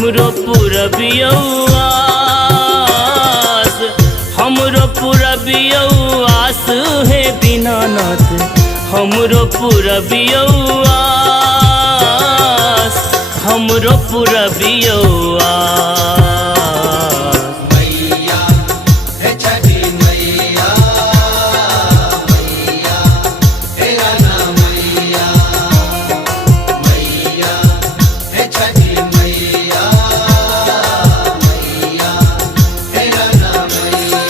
हमरो पुरबियौआस, हमरो पुरबियौआस हे दीनानाथ, हमरो पुरबियौआस, हमरो पुरबियौआस। मैया हे छठी मैया, मैया हे राना मैया, मैया हे छठी मैया, मैया हे राना मैया।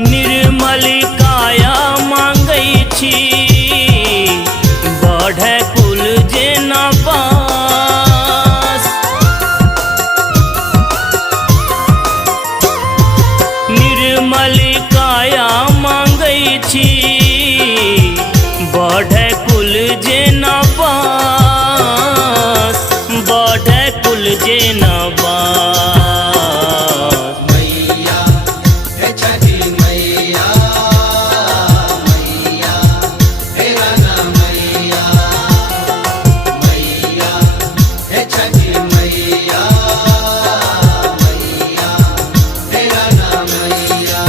निर्मल काया मांगै छी, बढ़ै कुल जेना बाँस। निर्मल काया मांगै छी, बढ़ै कुल जेना बाँस, बढ़ै कुल जेना बाँस। मैया हे छठी मैया, मैया हे राना मैया, मैया हे छठी मैया, मैया हे राना मैया।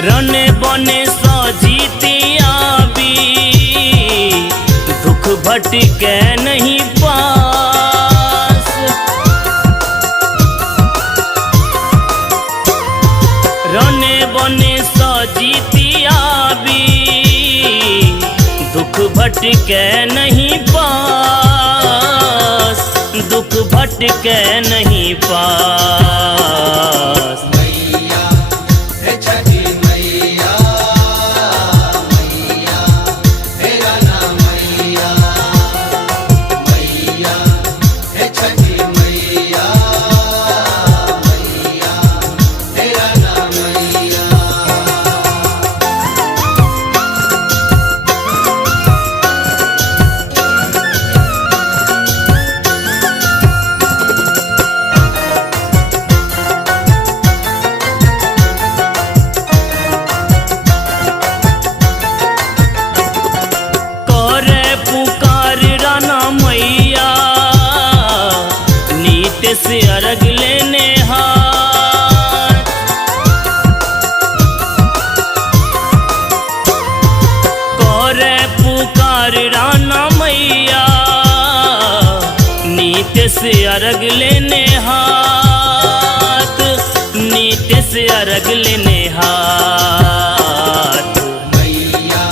रने बने सजीती आबी, दुख भटके नहीं पास। रने बने सजीती आबी, दुख भटके नहीं पास, दुख भटके नहीं पास। मैया हे छठी मैया, मैया हे राना मैया, मैया हे छठी मैया, मैया हे राना मैया। करे पुकार राना मैया, नीत से अर्घ लेने हाथ। करे पुकार राना मैया, नीत से अर्घ लेने हाथ, नीत से अर्घ लेने हाथ। मैया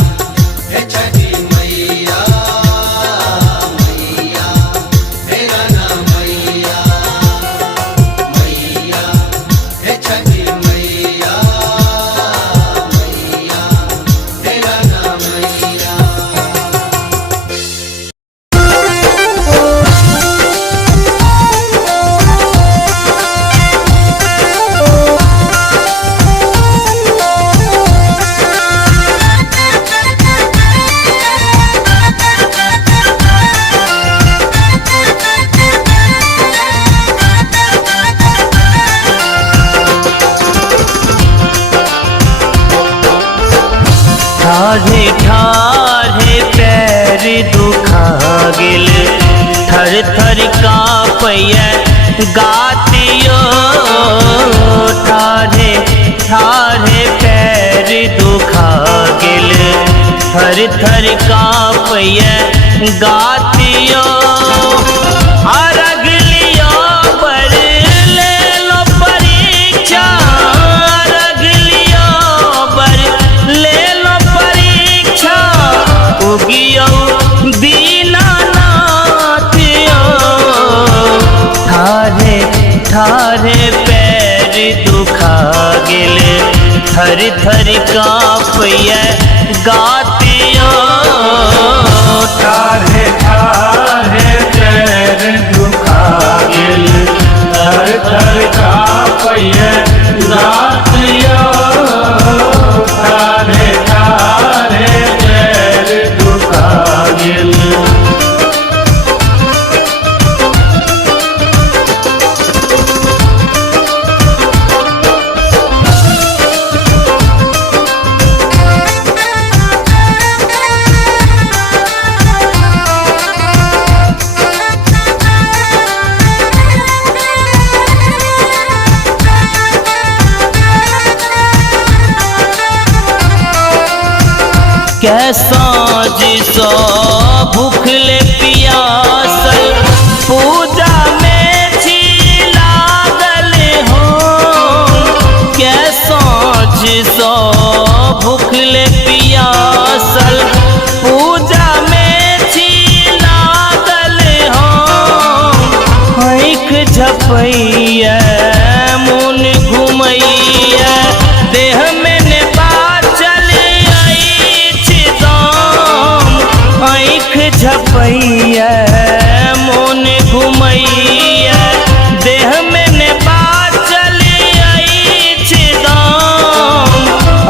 हे छठी मैया, मैया हे राना मैया, मैया हे छठी मैया, मैया हे राना मैया। ठाढ़े ठाढ़े पैर दुखा गेल, थर थर काँपैया गातियो। ठाढ़े ठाढ़े पैर दुखा गेल, थर थर काँपैया गातियो। अर्घ लियो बर ले लो परीक्षा, अर्घ लियो बर ले लो परीक्षा। उगियो दीनानाथ ओ थर थर कांपय गातियो ठारे ठारे पैर दुखा गेल थर थर कांपय गातियो ठारे ठारे पैर दुखा गेल कैसा जिसो भूखले पियासल पूजा में छी लागल हो कैसा जिसो भूखले पियासल पूजा में छी लागल हो आँख झपैया मुन घुमैया देह में झपैया मोन घुमैया देह में ने बाचल आइछ दाम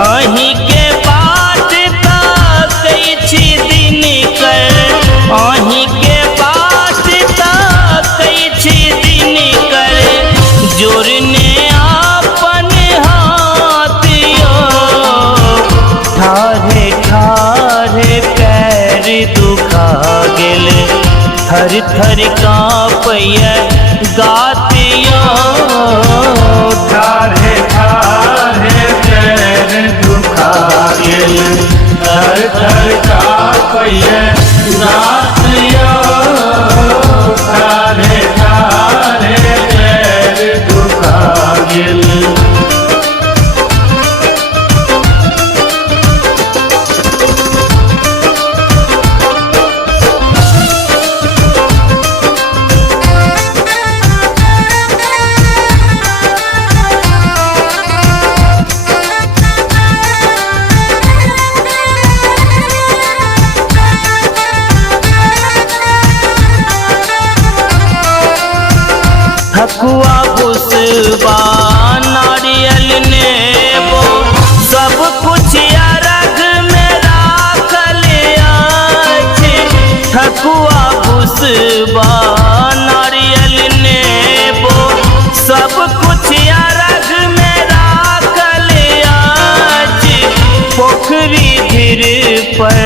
अहीं के बात तकै छी दिन कर अहीं के बात तकै छी दिन कर जोड़ने अपन हाथियो ठारे ठारे पैर दुखा गेल थर थर कांपय गातियो ठारे ठारे पैर दुखा गेल थर थर कांपय गातियो ठारे ठारे पैर दुखा गेल ठकुआ बुसबा नारियल नेबो सब कुछ अर्घ में राखल अछि ठकुआ बुसबा नारियल नेबो सब कुछ अर्घ में राखल अछि पोखरी धीर पर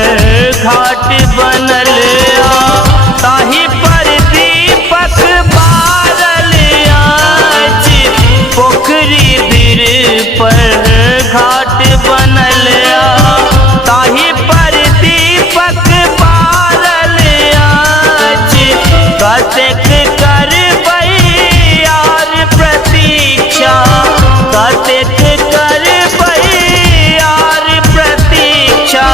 घाट बनल ताहि पर दीपक पोखरी धीर पर घाट बनल ताहि पर दीपक बारल अछि कतेक करबै यार प्रतीक्षा कतेक करबै यार प्रतीक्षा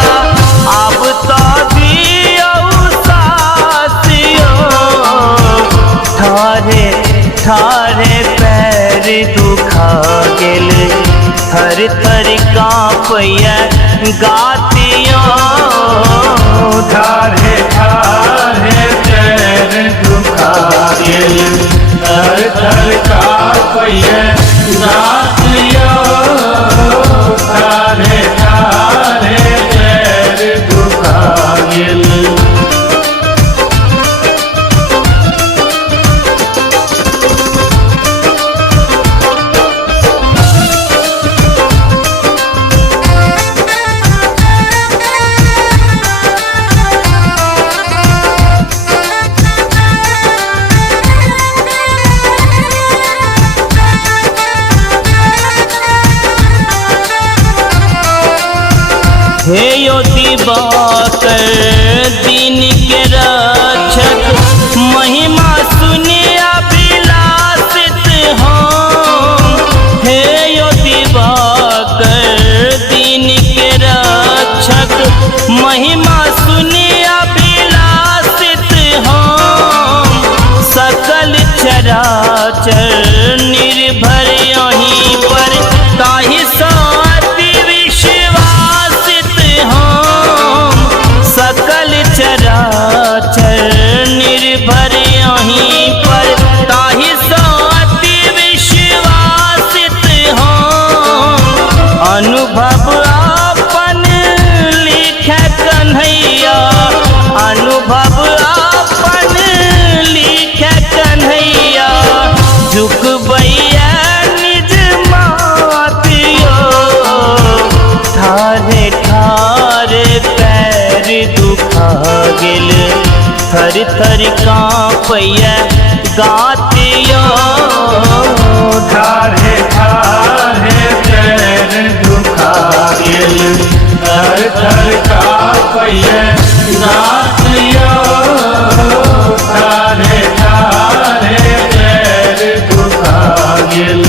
आब तऽ दियौ सासियो ठारे ठारे पैर दुखा गेल थर थर कांपय गातियो ठारे ठारे पैर दुखा गेल थर थर कांपय गातियो ठारे ठारे पैर दुखा गेल हे यो दिवाकर दिन के रक्षक महिमा सुनिया विलासित हम हे यो दिवाकर दिन के रक्षक महिमा सुनिया विलासित हम सकल चराचर निर्भर यहीं पर ताहि साथ अनुभव अपन लिखे कन्हैया, अनुभव अपन लिखे कन्हैया। झुकबैया निज मातियो, ठारे ठारे पैर दुखा गेल, थर थर कांपैया गातियो। ठारे ठारे पैर दुखा गेल, थर थर कांपैया गातियो। ठारे ठारे पैर दुखा गेल।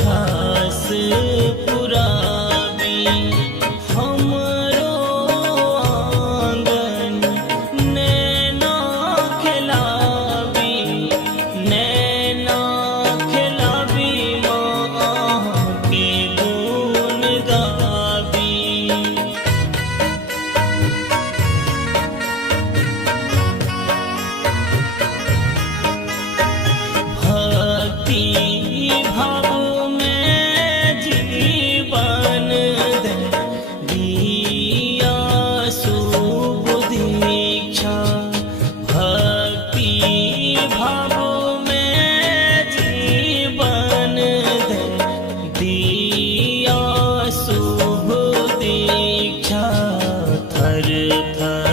खास पुरावी हमरो आंगन नैना खिलावी माँ के गुण गावी। भक्ति भाव में जीवन दे दिया शुभ दीक्षा। भक्ति भाव में जीवन दे दिया शुभ दीक्षा। थर थर